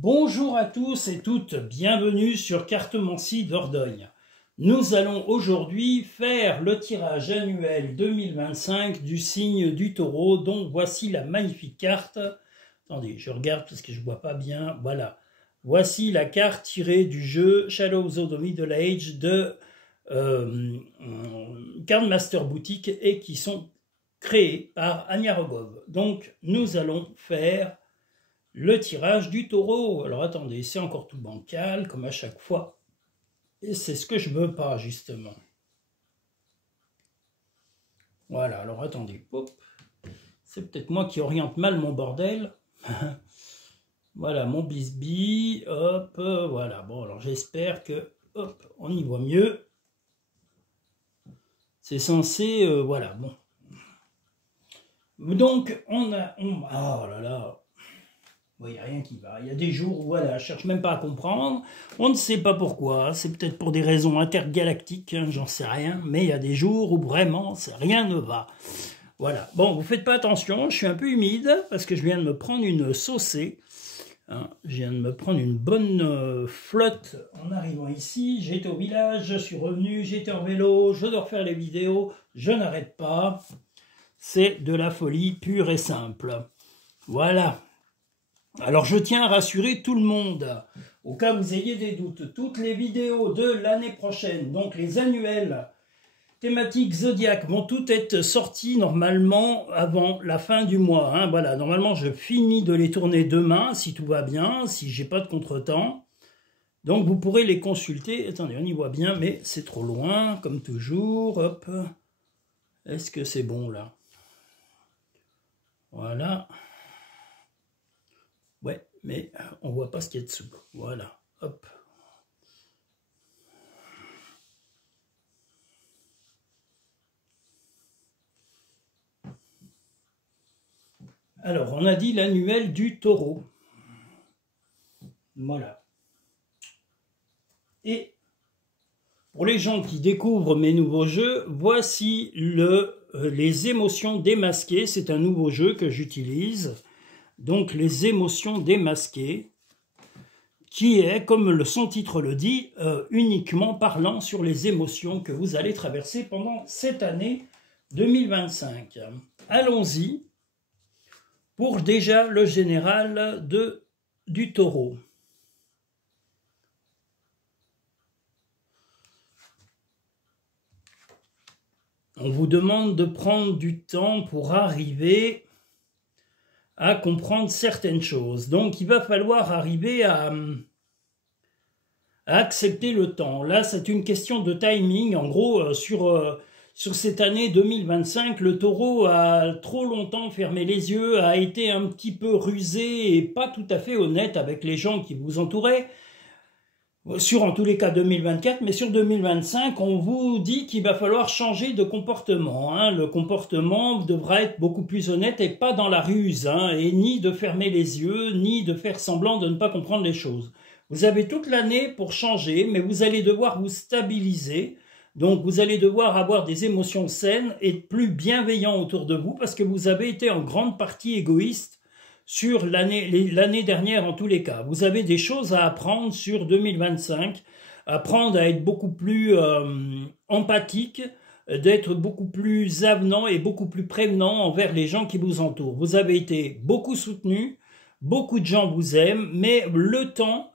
Bonjour à tous et toutes, bienvenue sur Cartomancie Dordogne. Nous allons aujourd'hui faire le tirage annuel 2025 du signe du Taureau, donc voici la magnifique carte. Attendez, je regarde parce que je ne vois pas bien, voilà. Voici la carte tirée du jeu Shadows of the Middle Age de Cardmaster Boutique et qui sont créés par Anya Rogov. Donc nous allons faire le tirage du Taureau. Alors attendez, c'est encore tout bancal, comme à chaque fois. Et c'est ce que je veux pas, justement. Voilà, alors attendez. C'est peut-être moi qui oriente mal mon bordel. Voilà, mon bisbille. Hop, voilà. Bon, alors j'espère que, hop, on y voit mieux. C'est censé, voilà, bon. Donc, oh là là. Il n'y a rien qui va. Il y a des jours où, voilà, je ne cherche même pas à comprendre. On ne sait pas pourquoi. C'est peut-être pour des raisons intergalactiques, hein, j'en sais rien. Mais il y a des jours où vraiment, rien ne va. Voilà. Bon, vous ne faites pas attention. Je suis un peu humide parce que je viens de me prendre une saucée. Hein, je viens de me prendre une bonne flotte en arrivant ici. J'étais au village, je suis revenu, j'étais en vélo, je dois refaire les vidéos. Je n'arrête pas. C'est de la folie pure et simple. Voilà. Alors je tiens à rassurer tout le monde, au cas où vous ayez des doutes, toutes les vidéos de l'année prochaine, donc les annuels thématiques Zodiac, vont toutes être sorties normalement avant la fin du mois. Hein. Voilà, normalement je finis de les tourner demain, si tout va bien, si j'ai pas de contretemps. Donc vous pourrez les consulter. Attendez, on y voit bien, mais c'est trop loin, comme toujours. Hop. Est-ce que c'est bon là? Voilà. Ouais, mais on voit pas ce qu'il y a dessous. Voilà, hop. Alors, on a dit l'annuel du Taureau. Voilà. Et pour les gens qui découvrent mes nouveaux jeux, voici les émotions démasquées. C'est un nouveau jeu que j'utilise. Donc les émotions démasquées, qui est, comme son titre le dit, uniquement parlant sur les émotions que vous allez traverser pendant cette année 2025. Allons-y pour déjà le général du Taureau. On vous demande de prendre du temps pour arriver à comprendre certaines choses. Donc, il va falloir arriver à accepter le temps. Là, c'est une question de timing. En gros, sur cette année 2025, le Taureau a trop longtemps fermé les yeux, a été un petit peu rusé et pas tout à fait honnête avec les gens qui vous entouraient. Sur, en tous les cas, 2024, mais sur 2025, on vous dit qu'il va falloir changer de comportement. Hein. Le comportement devra être beaucoup plus honnête et pas dans la ruse, hein, et ni de fermer les yeux, ni de faire semblant de ne pas comprendre les choses. Vous avez toute l'année pour changer, mais vous allez devoir vous stabiliser. Donc, vous allez devoir avoir des émotions saines et plus bienveillants autour de vous parce que vous avez été en grande partie égoïste sur l'année dernière en tous les cas. Vous avez des choses à apprendre sur 2025, apprendre à être beaucoup plus empathique, d'être beaucoup plus avenant et beaucoup plus prévenant envers les gens qui vous entourent. Vous avez été beaucoup soutenu, beaucoup de gens vous aiment, mais le temps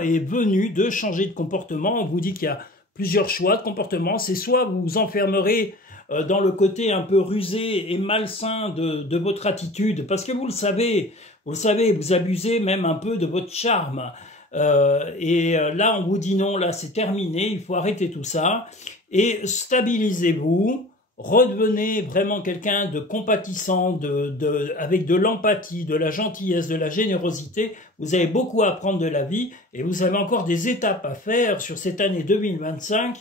est venu de changer de comportement. On vous dit qu'il y a plusieurs choix de comportement. C'est soit vous vous enfermerez dans le côté un peu rusé et malsain de votre attitude, parce que vous le savez, vous abusez même un peu de votre charme. Là, on vous dit non, là, c'est terminé, il faut arrêter tout ça. Et stabilisez-vous, redevenez vraiment quelqu'un de compatissant, avec de l'empathie, de la gentillesse, de la générosité. Vous avez beaucoup à apprendre de la vie et vous avez encore des étapes à faire sur cette année 2025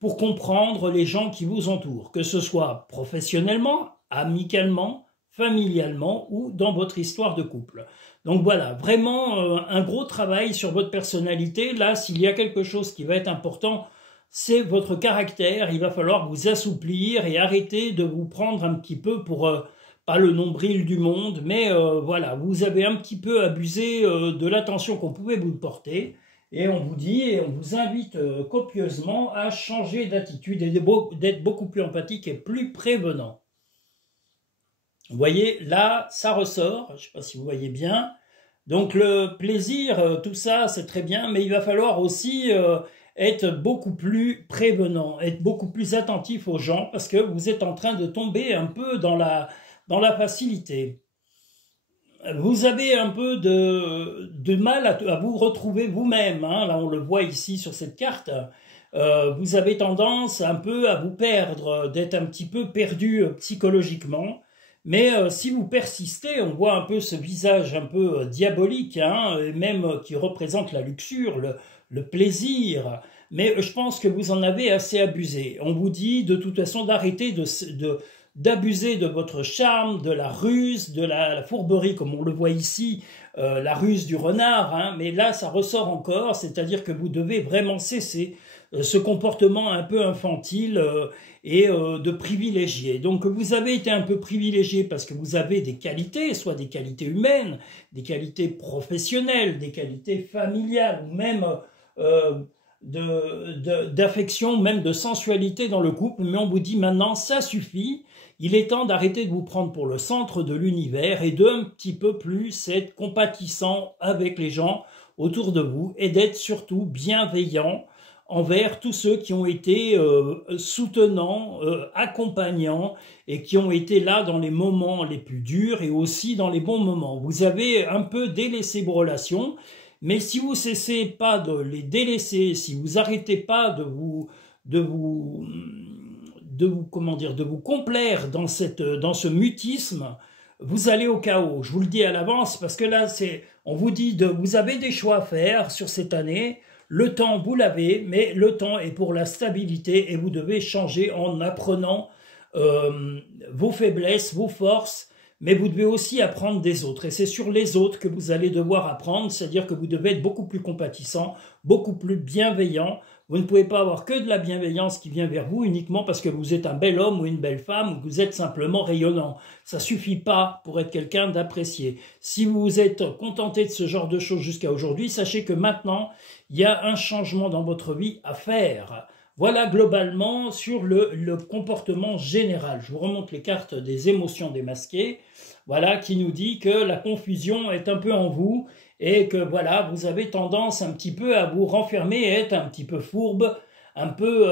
pour comprendre les gens qui vous entourent, que ce soit professionnellement, amicalement, familialement ou dans votre histoire de couple. Donc voilà, vraiment un gros travail sur votre personnalité. Là, s'il y a quelque chose qui va être important, c'est votre caractère. Il va falloir vous assouplir et arrêter de vous prendre un petit peu pour pas le nombril du monde, mais voilà, vous avez un petit peu abusé de l'attention qu'on pouvait vous porter, et on vous dit, et on vous invite copieusement à changer d'attitude et d'être beaucoup plus empathique et plus prévenant. Vous voyez, là, ça ressort, je ne sais pas si vous voyez bien. Donc le plaisir, tout ça, c'est très bien, mais il va falloir aussi être beaucoup plus prévenant, être beaucoup plus attentif aux gens, parce que vous êtes en train de tomber un peu dans la facilité. Vous avez un peu de mal à vous retrouver vous-même, hein. Là on le voit ici sur cette carte. Vous avez tendance un peu à vous perdre, d'être un petit peu perdu psychologiquement. Mais si vous persistez, on voit un peu ce visage un peu diabolique, hein, et même qui représente la luxure, le plaisir. Mais je pense que vous en avez assez abusé. On vous dit de toute façon d'arrêter d'abuser de votre charme, de la ruse, de la fourberie, comme on le voit ici, la ruse du renard, hein, mais là ça ressort encore, c'est-à-dire que vous devez vraiment cesser ce comportement un peu infantile et de privilégié. Donc vous avez été un peu privilégié parce que vous avez des qualités, soit des qualités humaines, des qualités professionnelles, des qualités familiales, ou même d'affection, même de sensualité dans le couple, mais on vous dit maintenant ça suffit, il est temps d'arrêter de vous prendre pour le centre de l'univers et d'un petit peu plus être compatissant avec les gens autour de vous et d'être surtout bienveillant envers tous ceux qui ont été soutenants, accompagnants et qui ont été là dans les moments les plus durs et aussi dans les bons moments. Vous avez un peu délaissé vos relations, mais si vous cessez pas de les délaisser, si vous arrêtez pas de vous complaire dans ce mutisme, vous allez au chaos. Je vous le dis à l'avance parce que là on vous dit vous avez des choix à faire sur cette année. Le temps, vous l'avez, mais le temps est pour la stabilité et vous devez changer en apprenant vos faiblesses, vos forces, mais vous devez aussi apprendre des autres. Et c'est sur les autres que vous allez devoir apprendre, c'est-à-dire que vous devez être beaucoup plus compatissant, beaucoup plus bienveillant. Vous ne pouvez pas avoir que de la bienveillance qui vient vers vous uniquement parce que vous êtes un bel homme ou une belle femme ou que vous êtes simplement rayonnant. Ça suffit pas pour être quelqu'un d'apprécié. Si vous vous êtes contenté de ce genre de choses jusqu'à aujourd'hui, sachez que maintenant, il y a un changement dans votre vie à faire. Voilà globalement sur le comportement général. Je vous remonte les cartes des émotions démasquées, voilà, qui nous dit que la confusion est un peu en vous et que voilà, vous avez tendance un petit peu à vous renfermer et être un petit peu fourbe, un peu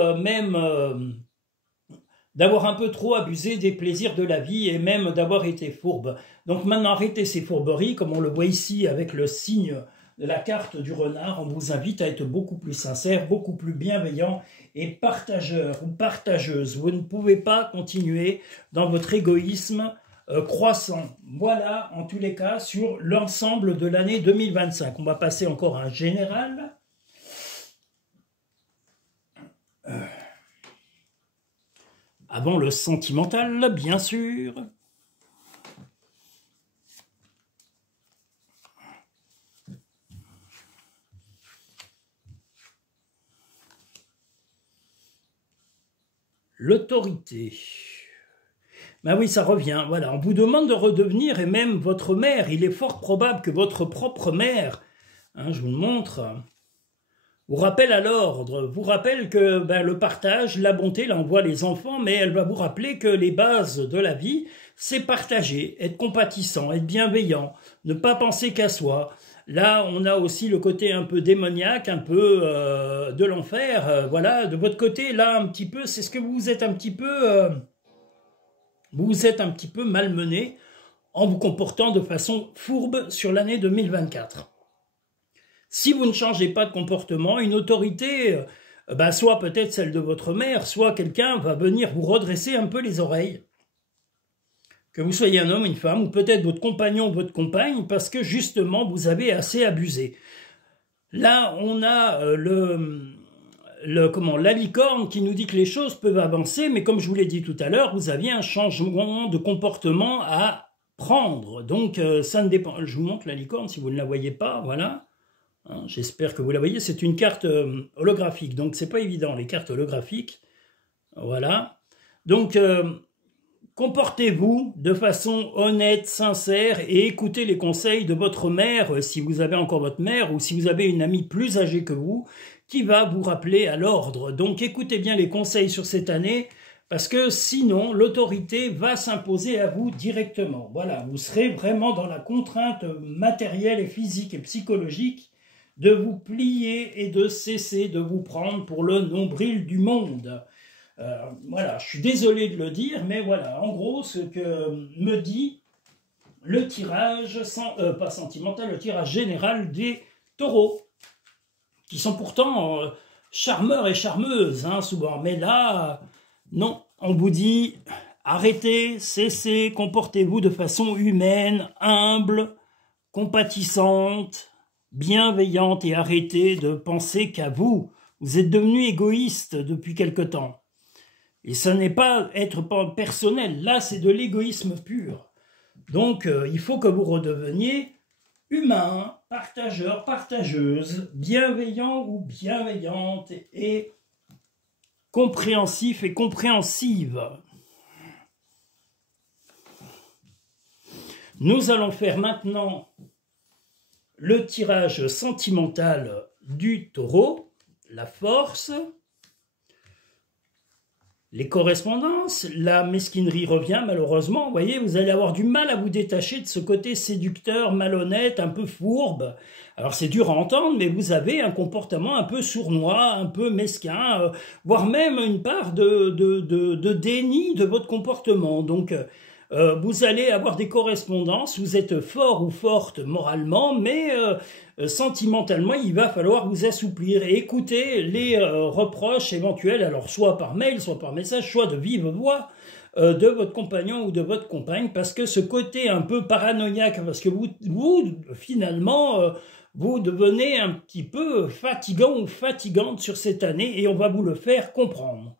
d'avoir un peu trop abusé des plaisirs de la vie et même d'avoir été fourbe. Donc maintenant, arrêtez ces fourberies, comme on le voit ici avec le signe de la carte du renard. On vous invite à être beaucoup plus sincère, beaucoup plus bienveillant et partageur ou partageuse. Vous ne pouvez pas continuer dans votre égoïsme croissant. Voilà, en tous les cas, sur l'ensemble de l'année 2025. On va passer encore à un général. Avant le sentimental, bien sûr. L'autorité. Ben oui, ça revient, voilà. On vous demande de redevenir, et même votre mère, il est fort probable que votre propre mère, hein, je vous le montre, vous rappelle à l'ordre, vous rappelle que le partage, la bonté, là on voit les enfants, mais elle va vous rappeler que les bases de la vie, c'est partager, être compatissant, être bienveillant, ne pas penser qu'à soi. Là, on a aussi le côté un peu démoniaque, un peu de l'enfer. Voilà, de votre côté, là, un petit peu, c'est ce que vous êtes un petit peu... vous êtes un petit peu malmené en vous comportant de façon fourbe sur l'année 2024. Si vous ne changez pas de comportement, une autorité, soit peut-être celle de votre mère, soit quelqu'un va venir vous redresser un peu les oreilles. Que vous soyez un homme, une femme, ou peut-être votre compagnon ou votre compagne, parce que justement, vous avez assez abusé. Là, on a la licorne qui nous dit que les choses peuvent avancer, mais comme je vous l'ai dit tout à l'heure, vous aviez un changement de comportement à prendre. Donc, ça ne dépend... Je vous montre la licorne si vous ne la voyez pas, voilà. Hein, j'espère que vous la voyez. C'est une carte holographique, donc c'est pas évident, les cartes holographiques. Voilà. Donc... comportez-vous de façon honnête, sincère et écoutez les conseils de votre mère, si vous avez encore votre mère ou si vous avez une amie plus âgée que vous qui va vous rappeler à l'ordre. Donc écoutez bien les conseils sur cette année parce que sinon l'autorité va s'imposer à vous directement. Voilà, vous serez vraiment dans la contrainte matérielle et physique et psychologique de vous plier et de cesser de vous prendre pour le nombril du monde. Voilà, je suis désolé de le dire, mais voilà, en gros, ce que me dit le tirage, pas sentimental, le tirage général des taureaux, qui sont pourtant charmeurs et charmeuses, hein, souvent. Mais là, non, on vous dit, arrêtez, cessez, comportez-vous de façon humaine, humble, compatissante, bienveillante et arrêtez de penser qu'à vous. Vous êtes devenu égoïste depuis quelque temps. Et ça n'est pas être personnel, là c'est de l'égoïsme pur. Donc il faut que vous redeveniez humain, partageur, partageuse, bienveillant ou bienveillante et compréhensif et compréhensive. Nous allons faire maintenant le tirage sentimental du taureau, la force. Les correspondances, la mesquinerie revient malheureusement. Vous voyez, vous allez avoir du mal à vous détacher de ce côté séducteur, malhonnête, un peu fourbe. Alors c'est dur à entendre, mais vous avez un comportement un peu sournois, un peu mesquin, voire même une part de déni de votre comportement. Donc vous allez avoir des correspondances, vous êtes fort ou forte moralement, mais sentimentalement, il va falloir vous assouplir et écouter les reproches éventuels, alors soit par mail, soit par message, soit de vive voix de votre compagnon ou de votre compagne, parce que ce côté un peu paranoïaque, parce que vous finalement, vous devenez un petit peu fatigant ou fatigante sur cette année, et on va vous le faire comprendre.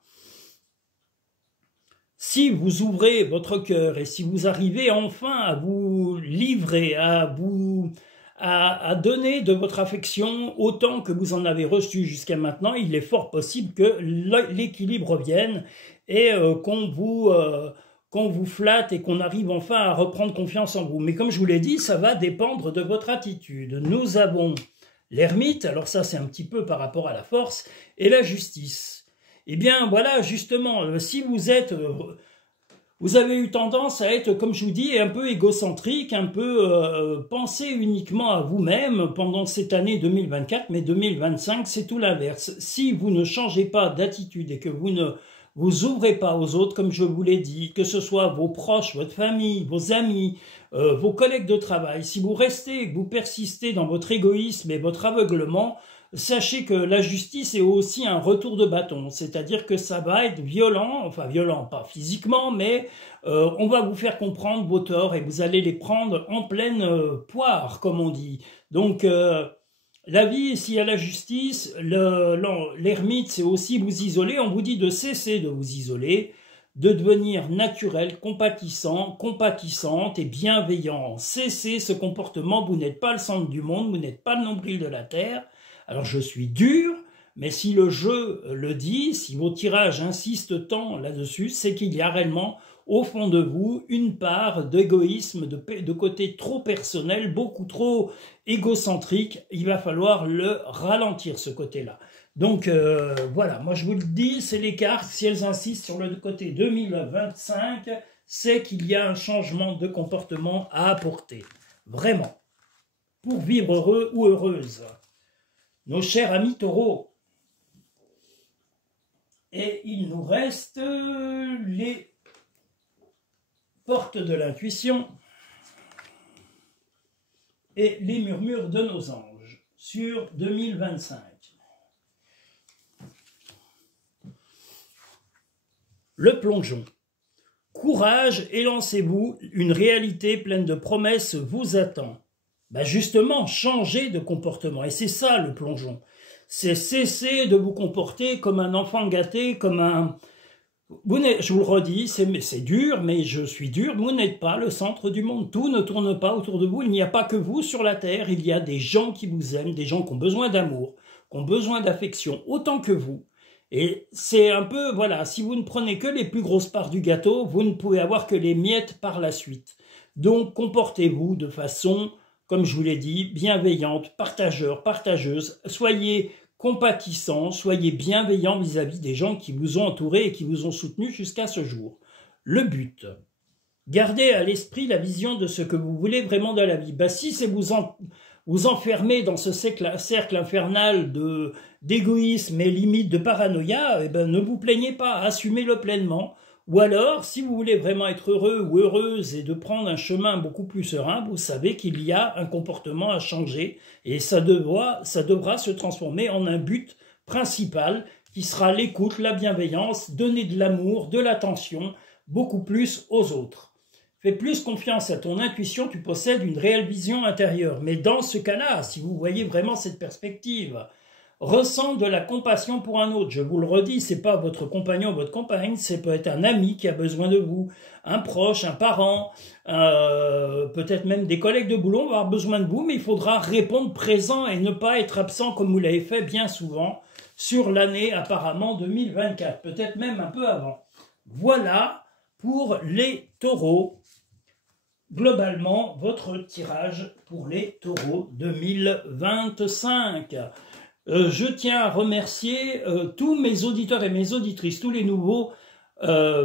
Si vous ouvrez votre cœur et si vous arrivez enfin à vous livrer, à donner de votre affection autant que vous en avez reçu jusqu'à maintenant, il est fort possible que l'équilibre revienne et qu'on vous flatte et qu'on arrive enfin à reprendre confiance en vous. Mais comme je vous l'ai dit, ça va dépendre de votre attitude. Nous avons l'ermite, alors ça c'est un petit peu par rapport à la force, et la justice. Eh bien, voilà, justement, si vous avez eu tendance à être, comme je vous dis, un peu égocentrique, un peu penser uniquement à vous-même pendant cette année 2024, mais 2025, c'est tout l'inverse. Si vous ne changez pas d'attitude et que vous ne vous ouvrez pas aux autres, comme je vous l'ai dit, que ce soit vos proches, votre famille, vos amis, vos collègues de travail, si vous restez, que vous persistez dans votre égoïsme et votre aveuglement, sachez que la justice est aussi un retour de bâton, c'est-à-dire que ça va être violent, enfin violent, pas physiquement, mais on va vous faire comprendre vos torts et vous allez les prendre en pleine poire, comme on dit. Donc, la vie, s'il y a la justice, l'ermite, c'est aussi vous isoler. On vous dit de cesser de vous isoler, de devenir naturel, compatissant, compatissante et bienveillant. Cessez ce comportement, vous n'êtes pas le centre du monde, vous n'êtes pas le nombril de la terre. Alors je suis dur, mais si le jeu le dit, si vos tirages insistent tant là-dessus, c'est qu'il y a réellement au fond de vous une part d'égoïsme, de côté trop personnel, beaucoup trop égocentrique. Il va falloir le ralentir, ce côté-là. Donc voilà, moi je vous le dis, c'est les cartes, si elles insistent sur le côté 2025, c'est qu'il y a un changement de comportement à apporter. Vraiment. Pour vivre heureux ou heureuse. Nos chers amis taureaux. Et il nous reste les portes de l'intuition et les murmures de nos anges sur 2025. Le plongeon. Courage et lancez-vous, une réalité pleine de promesses vous attend. Ben justement, changez de comportement. Et c'est ça le plongeon. C'est cesser de vous comporter comme un enfant gâté, comme un... je vous le redis, c'est dur, mais je suis dur. Vous n'êtes pas le centre du monde. Tout ne tourne pas autour de vous. Il n'y a pas que vous sur la terre. Il y a des gens qui vous aiment, des gens qui ont besoin d'amour, qui ont besoin d'affection, autant que vous. Et c'est un peu, voilà, si vous ne prenez que les plus grosses parts du gâteau, vous ne pouvez avoir que les miettes par la suite. Donc, comportez-vous de façon, comme je vous l'ai dit, bienveillante, partageur, partageuse. Soyez compatissants, soyez bienveillants vis-à-vis des gens qui vous ont entouré et qui vous ont soutenu jusqu'à ce jour. Le but, gardez à l'esprit la vision de ce que vous voulez vraiment dans la vie. Ben, si c'est vous enfermer dans ce cercle infernal d'égoïsme et limite de paranoïa, eh ben, ne vous plaignez pas, assumez-le pleinement. Ou alors, si vous voulez vraiment être heureux ou heureuse et de prendre un chemin beaucoup plus serein, vous savez qu'il y a un comportement à changer et ça devra se transformer en un but principal qui sera l'écoute, la bienveillance, donner de l'amour, de l'attention, beaucoup plus aux autres. Fais plus confiance à ton intuition, tu possèdes une réelle vision intérieure. Mais dans ce cas-là, si vous voyez vraiment cette perspective, ressens de la compassion pour un autre. Je vous le redis, c'est pas votre compagnon, votre compagne, c'est peut-être un ami qui a besoin de vous, un proche, un parent, peut-être même des collègues de boulot vont avoir besoin de vous, mais il faudra répondre présent et ne pas être absent comme vous l'avez fait bien souvent sur l'année apparemment 2024, peut-être même un peu avant. Voilà pour les taureaux. Globalement, votre tirage pour les taureaux 2025. Je tiens à remercier tous mes auditeurs et mes auditrices, tous les nouveaux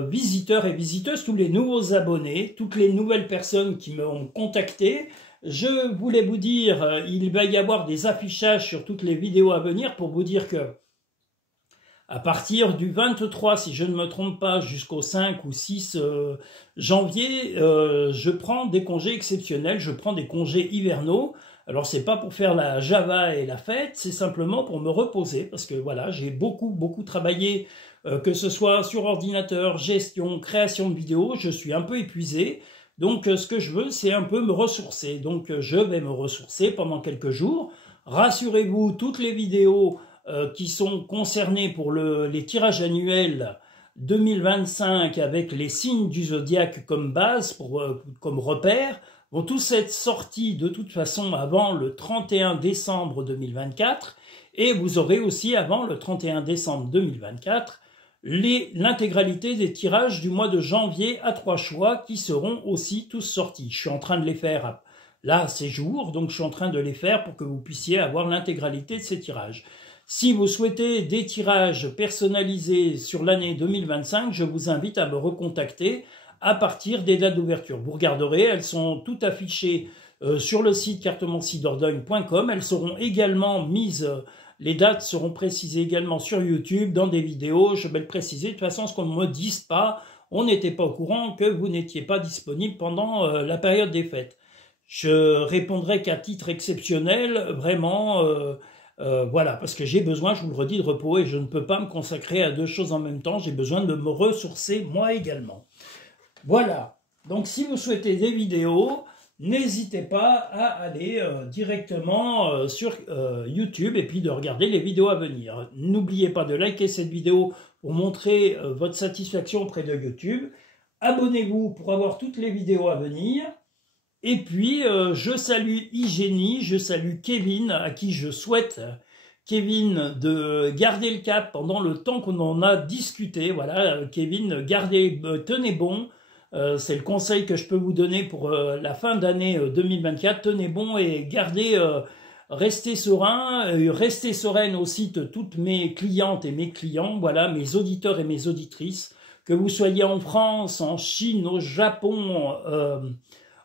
visiteurs et visiteuses, tous les nouveaux abonnés, toutes les nouvelles personnes qui m'ont contacté. Je voulais vous dire, il va y avoir des affichages sur toutes les vidéos à venir pour vous dire que à partir du 23, si je ne me trompe pas, jusqu'au 5 ou 6 janvier, je prends des congés exceptionnels, je prends des congés hivernaux. Alors, c'est pas pour faire la Java et la fête, c'est simplement pour me reposer, parce que voilà, j'ai beaucoup travaillé, que ce soit sur ordinateur, gestion, création de vidéos, je suis un peu épuisé. Donc, ce que je veux, c'est un peu me ressourcer. Donc, je vais me ressourcer pendant quelques jours. Rassurez-vous, toutes les vidéos qui sont concernés pour les tirages annuels 2025 avec les signes du zodiaque comme base, comme repère, vont tous être sortis de toute façon avant le 31 décembre 2024 et vous aurez aussi avant le 31 décembre 2024 l'intégralité des tirages du mois de janvier à 3 choix qui seront aussi tous sortis. Je suis en train de les faire là ces jours, donc je suis en train de les faire pour que vous puissiez avoir l'intégralité de ces tirages. Si vous souhaitez des tirages personnalisés sur l'année 2025, je vous invite à me recontacter à partir des dates d'ouverture. Vous regarderez, elles sont toutes affichées sur le site cartomancidordogne.com. Elles seront également mises, les dates seront précisées également sur YouTube, dans des vidéos. Je vais le préciser, de toute façon, ce qu'on ne me dise pas, on n'était pas au courant que vous n'étiez pas disponible pendant la période des fêtes. Je répondrai qu'à titre exceptionnel, vraiment... voilà, parce que j'ai besoin, je vous le redis, de repos et je ne peux pas me consacrer à deux choses en même temps. J'ai besoin de me ressourcer moi également. Voilà, donc si vous souhaitez des vidéos, n'hésitez pas à aller directement sur YouTube et puis de regarder les vidéos à venir. N'oubliez pas de liker cette vidéo pour montrer votre satisfaction auprès de YouTube. Abonnez-vous pour avoir toutes les vidéos à venir. Et puis, je salue Hygiénie, je salue Kevin, à qui je souhaite, Kevin, de garder le cap pendant le temps qu'on en a discuté. Voilà, Kevin, tenez bon. C'est le conseil que je peux vous donner pour la fin d'année 2024. Tenez bon et restez serein, restez sereine aussi de toutes mes clientes et mes clients, voilà, mes auditeurs et mes auditrices. Que vous soyez en France, en Chine, au Japon,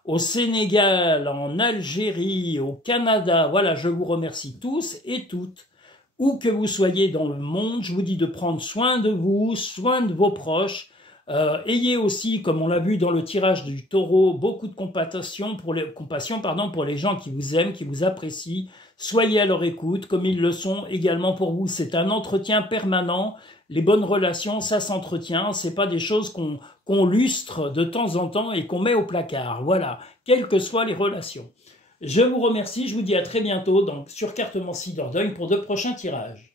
au Sénégal, en Algérie, au Canada, voilà, je vous remercie tous et toutes. Où que vous soyez dans le monde, je vous dis de prendre soin de vous, soin de vos proches. Ayez aussi, comme on l'a vu dans le tirage du taureau, beaucoup de compassion pour les gens qui vous aiment, qui vous apprécient. Soyez à leur écoute, comme ils le sont également pour vous. C'est un entretien permanent. Les bonnes relations, ça s'entretient. C'est pas des choses qu'on lustre de temps en temps et qu'on met au placard. Voilà, quelles que soient les relations. Je vous remercie, je vous dis à très bientôt donc, sur Cartomancie Dordogne pour de prochains tirages.